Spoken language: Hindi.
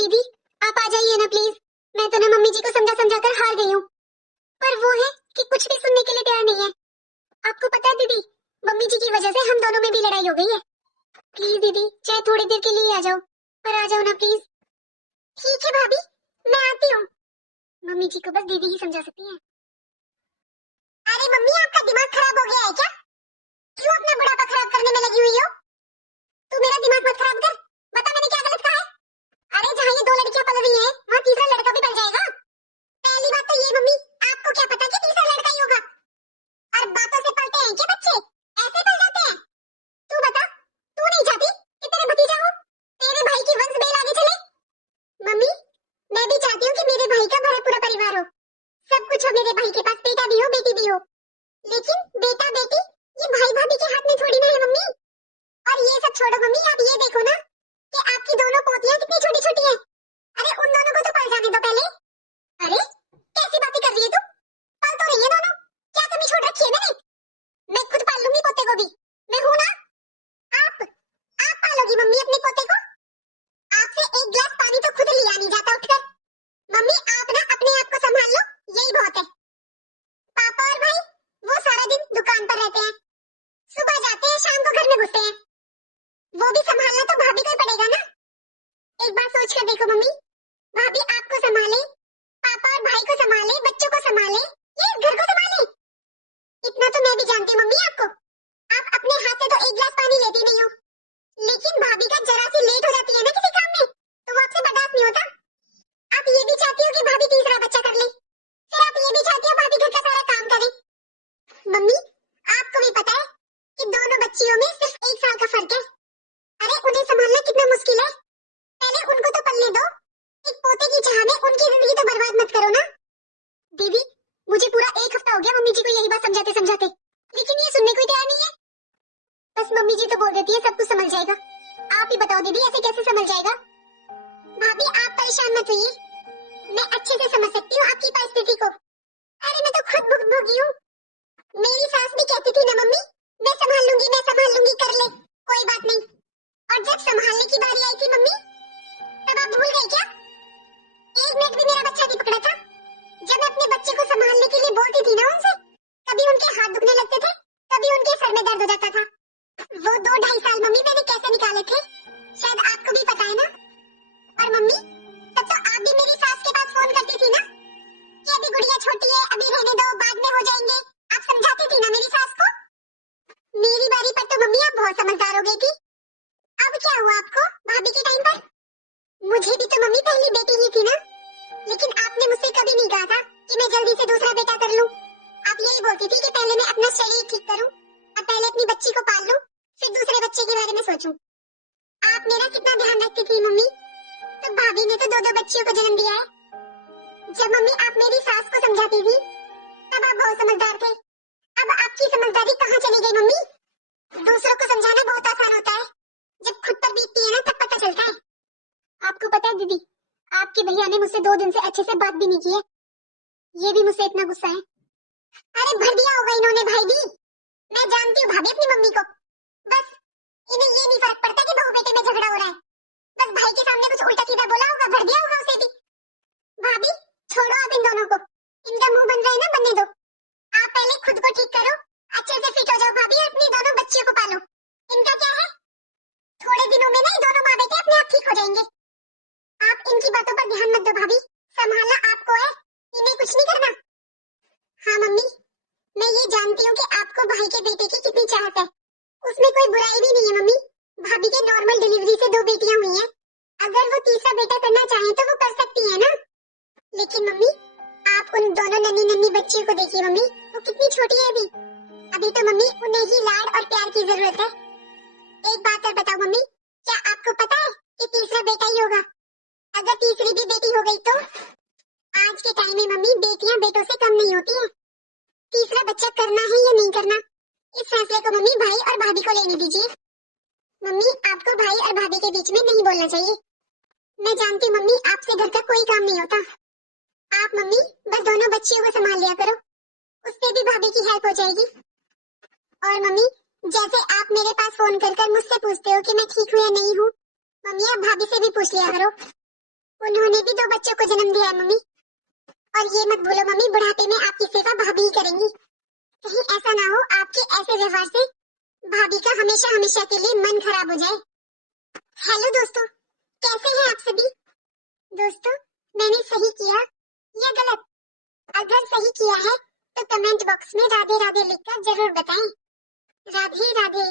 दीदी आप आ जाइए ना प्लीज। मैं तो ना मम्मी जी को समझा समझा कर हार गई हूँ, पर वो है कि कुछ भी सुनने के लिए तैयार नहीं है। आपको पता है दीदी, मम्मी जी की वजह से हम दोनों में भी लड़ाई हो गई है। प्लीज दीदी चाहे थोड़ी देर के लिए आ जाओ, पर आ जाओ ना प्लीज। ठीक है भाभी, मैं आती हूँ। मम्मी जी को बस दीदी ही समझा सकती है। अरे मम्मी आपका दिमाग खराब हो गया है क्या? क्यों अपना बुढ़ापा खराब करने में लगी हुई हो? तू मेरा दिमाग मत खराब कर। बता मैंने क्या गलत कहा है? अरे जहाँ ये दो लड़कियां पल रही हैं, वहाँ तीसरा लड़का भी पल जाएगा। पहली बात तो ये मम्मी, आपको क्या पता कि तीसरा लड़का ही होगा? और बातों से पलते हैं क्या बच्चे? ऐसे पल जाते हैं? तू बता, तू नहीं चाहती कि तेरे भतीजा हो, तेरे भाई की वंश बेल आगे चले? मम्मी मैं भी चाहती हूँ कि मेरे भाई का भरा पूरा परिवार हो, सब कुछ हो मेरे भाई के पास, बेटा भी हो बेटी भी हो। लेकिन बेटा बेटी ये भाई भाभी के हाथ में थोड़ी ना है मम्मी। और ये सब छोड़ो मम्मी, आप ये देखो ना कि आपकी दोनों पोतियां कितनी छोटी छोटी हैं। अरे उन दोनों को तो पल जाने दो पहले। अरे कैसी बातें कर रही है तू? पल तो रही है दोनों, क्या कमी छोड़ रखी है मैंने? मैं खुद पाल लूंगी पोते को भी, मैं हूं ना। आप पालोगी मम्मी अपने पोते को? आपसे एक गिलास पानी तो खुद लिया नहीं जाता उठकर। मम्मी आप ना अपने आप को संभाल लो, यही बहुत है। पापा और भाई वो सारा दिन दुकान पर रहते हैं, सुबह जाते हैं शाम को घर में घुसते हैं। वो भी संभालना तो भाभी को ही पड़ेगा ना। एक बार सोच कर देखो मम्मी, भाभी आपको संभाले, पापा और भाई को संभाले, बच्चों को संभाले, ये घर को संभाले। इतना तो मैं भी जानती हूँ मम्मी आपको, आप अपने हाथ से तो एक गिलास पानी लेती नहीं हो, लेकिन भाभी का जरा सी लेट हो जाती है ना किसी काम में तो वो आपसे बर्दाश्त नहीं होता। आप ये भी चाहती हो कि भाभी तीसरा बच्चा कर ले, फिर आप ये भी चाहती हो भाभी घर का सारा काम करे। मम्मी आपको भी पता है कि दोनों बच्चियों में सिर्फ 1 साल का फर्क है। अरे उन्हें संभालना कितना मुश्किल है, पहले उनको तो पलने दो। एक पोते की चाह में उनकी जिंदगी तो बर्बाद मत करो ना। दीदी मुझे पूरा 1 हफ्ता हो गया मम्मी जी को यही बात समझाते समझाते, लेकिन ये सुनने को ही तैयार नहीं है। बस मम्मी जी तो बोल देती है सब कुछ संभल जाएगा। आप ही बताओ दीदी ऐसे कैसे संभल जाएगा? भाभी आप परेशान मत होइए, मैं अच्छे से समझ सकती हूँ आपकी परिस्थिति को। अरे मैं तो खुद भुगतभोगी हूँ। मेरी सास भी कहती थी ना मम्मी, मैं संभाल लूंगी कर ले, कोई बात नहीं। और जब संभालने की बारी आई थी मम्मी, तब आप भूल गई क्या? 1 मिनट भी मेरा बच्चा नहीं पकड़ा था। जब मैं अपने बच्चे को संभालने के लिए बोलती थी ना उनसे, कभी उनके हाथ दुखने लगते थे, कभी उनके सर में दर्द हो जाता था। वो 2-2.5 साल मम्मी मैंने कैसे निकाले थे, शायद आपको भी पता है ना। और मम्मी तब तो आप भी मेरी सास के पास फोन करती थी ना कि अभी गुड़िया छोटी है, अभी रहने दो, बाद में हो जाएंगे। आप समझाती थी ना मेरी सास को। मेरी बारी पर तो मम्मी आप बहुत समझदार हो गई थी। अब क्या हुआ आपको भाभी के टाइम पर? मुझे भी तो मम्मी पहली बेटी ही थी ना, लेकिन आपने मुझसे कभी नहीं कहा था कि मैं जल्दी से दूसरा बेटा कर लूं। आप यही बोलती थी कि पहले मैं अपना शरीर ठीक करूं और पहले अपनी बच्ची को पाल लूं, फिर दूसरे बच्चे के बारे में सोचूं। आप मेरा कितना ध्यान रखती थी मम्मी, तो भाभी ने तो 2-2 बच्चियों को जन्म दिया है। जब मम्मी आप मेरी सास को समझाती थी तब आप बहुत समझदार थे, अब आपकी समझदारी कहाँ चली गई मम्मी? दूसरों को समझाना बहुत आसान होता है, जब खुद पर बीतती है ना तब पता चलता है। आपको पता है दीदी, आपके भैया ने मुझसे 2 दिन से अच्छे से बात भी नहीं की है, ये भी मुझसे इतना गुस्सा है। अरे भर दिया होगा इन्होंने भाई भी, मैं जानती हूँ भाभी अपनी मम्मी को। बस इन्हें ये नहीं फर्क पड़ता कि बहू बेटे में झगड़ा हो रहा है, बस भाई के सामने कुछ उल्टा सीधा बोला होगा, भर दिया होगा उसे भी। भाभी छोड़ो आप इन दोनों को, इनका मुंह बन रहा है ना बनने दो। आप पहले खुद को ठीक करो, अच्छे से फिट हो जाओ भाभी, और अपनी दोनों बच्चियों को पालो। इनका क्या है, थोड़े दिनों में ना ये दोनों माँ बेटे अपने आप ठीक हो जाएंगे। आप इनकी बातों पर ध्यान मत दो भाभी, संभालना आपको है, इन्हें कुछ नहीं करना। हाँ मम्मी मैं ये जानती हूँ कि आपको भाई के बेटे की कितनी चाहत है, उसमें कोई बुराई भी नहीं है मम्मी। भाभी के नॉर्मल डिलीवरी से 2 बेटियां हुई हैं, अगर वो तीसरा बेटा करना चाहे तो वो कर सकती है ना। लेकिन मम्मी आप उन दोनों नन्ही नन्ही बच्चियों को देखिए मम्मी, वो कितनी छोटी है अभी। अभी तो मम्मी उन्हें ही लाड और प्यार की जरूरत है। एक बात और बताओ मम्मी, क्या आपको पता है कि तीसरा बेटा ही होगा? अगर तीसरी भी बेटी हो गई तो? आज के टाइम में मम्मी बेटियां बेटों से कम नहीं होती हैं। तीसरा बच्चा करना है या नहीं करना, इस फैसले को मम्मी भाई और भाभी को लेने दीजिए। मम्मी आपको भाई और भाभी के बीच में नहीं बोलना चाहिए। मैं जानती हूँ मम्मी आपसे घर का कोई काम नहीं होता, आप मम्मी बस दोनों बच्चियों को संभाल लिया करो, उससे भी भाभी की हेल्प हो जाएगी। और मम्मी जैसे आप मेरे पास फोन कर कर मुझसे पूछते हो कि मैं ठीक हूँ या नहीं हूँ, मम्मी आप भाभी से भी पूछ लिया करो। उन्होंने भी 2 बच्चों को जन्म दिया है मम्मी। और ये मत भूलो मम्मी, बुढ़ापे में आपकी सेवा भाभी ही करेंगी। कहीं ऐसा ना हो आपके ऐसे व्यवहार से भाभी का हमेशा हमेशा के लिए मन खराब हो जाए। हेलो दोस्तों, कैसे हैं आप सभी? दोस्तों, मैंने सही किया या गलत? अगर सही किया है तो कमेंट बॉक्स में राधे राधे लिखकर जरूर बताएं। राधे राधे।